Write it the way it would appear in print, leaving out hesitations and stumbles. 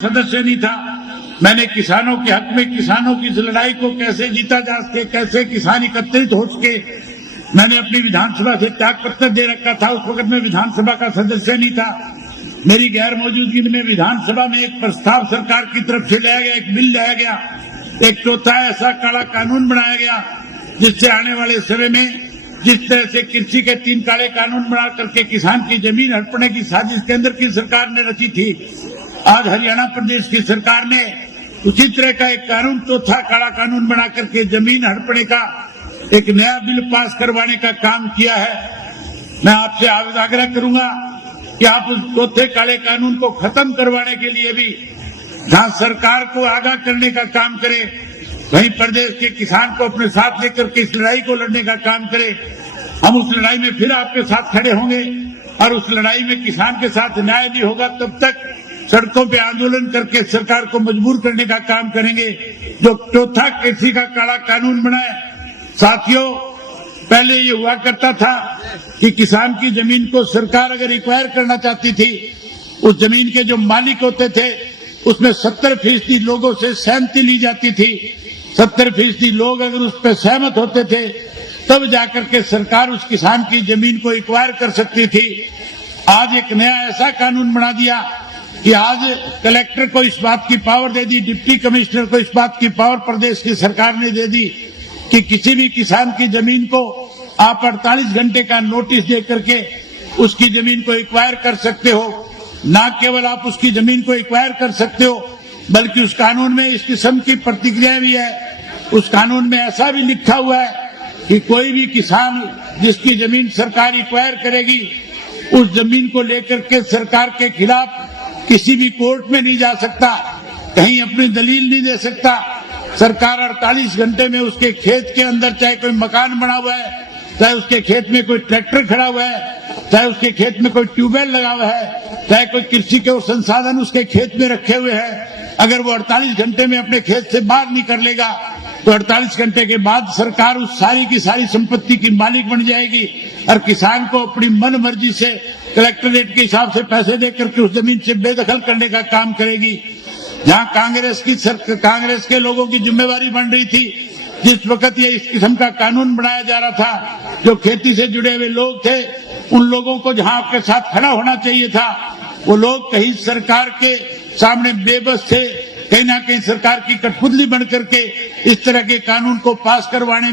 सदस्य नहीं था। मैंने किसानों के हक में किसानों की इस लड़ाई को कैसे जीता जा सके, कैसे किसान एकत्रित हो सके, मैंने अपनी विधानसभा से त्याग पत्र दे रखा था। उस वक्त मैं विधानसभा का सदस्य नहीं था। मेरी गैर मौजूदगी में विधानसभा में एक प्रस्ताव सरकार की तरफ से लाया गया, एक बिल लाया गया, एक चौथा ऐसा काला कानून बनाया गया जिससे आने वाले समय में जिस तरह से कृषि के 3 काले कानून बना करके किसान की जमीन हड़पने की साजिश केंद्र की सरकार ने रची थी, आज हरियाणा प्रदेश की सरकार ने उसी तरह का एक कानून, चौथा काला कानून बना करके जमीन हड़पने का एक नया बिल पास करवाने का काम किया है। मैं आपसे आग्रह करूंगा कि आप उस चौथे काले कानून को खत्म करवाने के लिए भी जहां सरकार को आगाह करने का काम करे, वहीं प्रदेश के किसान को अपने साथ लेकर के इस लड़ाई को लड़ने का काम करे। हम उस लड़ाई में फिर आपके साथ खड़े होंगे और उस लड़ाई में किसान के साथ न्याय भी होगा। तब तक सड़कों पे आंदोलन करके सरकार को मजबूर करने का काम करेंगे। जो चौथा कृषि का काला कानून बना है, साथियों, पहले ये हुआ करता था कि किसान की जमीन को सरकार अगर एक्वायर करना चाहती थी, उस जमीन के जो मालिक होते थे उसमें 70% लोगों से सहमति ली जाती थी। 70% लोग अगर उस पर सहमत होते थे तब जाकर के सरकार उस किसान की जमीन को एक्वायर कर सकती थी। आज एक नया ऐसा कानून बना दिया कि आज कलेक्टर को इस बात की पावर दे दी, डिप्टी कमिश्नर को इस बात की पावर प्रदेश की सरकार ने दे दी कि किसी भी किसान की जमीन को आप 48 घंटे का नोटिस दे करके उसकी जमीन को एक्वायर कर सकते हो। न केवल आप उसकी जमीन को एक्वायर कर सकते हो, बल्कि उस कानून में इस किस्म की प्रतिक्रिया भी है। उस कानून में ऐसा भी लिखा हुआ है कि कोई भी किसान जिसकी जमीन सरकार एक्वायर करेगी, उस जमीन को लेकर के सरकार के खिलाफ किसी भी कोर्ट में नहीं जा सकता, कहीं अपनी दलील नहीं दे सकता। सरकार 48 घंटे में उसके खेत के अंदर चाहे कोई मकान बना हुआ है, चाहे उसके खेत में कोई ट्रैक्टर खड़ा हुआ है, चाहे उसके खेत में कोई ट्यूबवेल लगा हुआ है, चाहे कोई कृषि के संसाधन उसके खेत में रखे हुए हैं, अगर वो 48 घंटे में अपने खेत से बाहर नहीं कर लेगा तो 48 घंटे के बाद सरकार उस सारी की सारी संपत्ति की मालिक बन जाएगी और किसान को अपनी मन मर्जी से कलेक्टरेट के हिसाब से पैसे देकर के उस जमीन से बेदखल करने का काम करेगी। जहां कांग्रेस के लोगों की जिम्मेवारी बन रही थी, जिस वक्त ये इस किस्म का कानून बनाया जा रहा था, जो खेती से जुड़े हुए लोग थे, उन लोगों को जहां आपके साथ खड़ा होना चाहिए था, वो लोग कहीं सरकार के सामने बेबस थे, कहीं ना कहीं सरकार की कठपुतली बन करके इस तरह के कानून को पास करवाने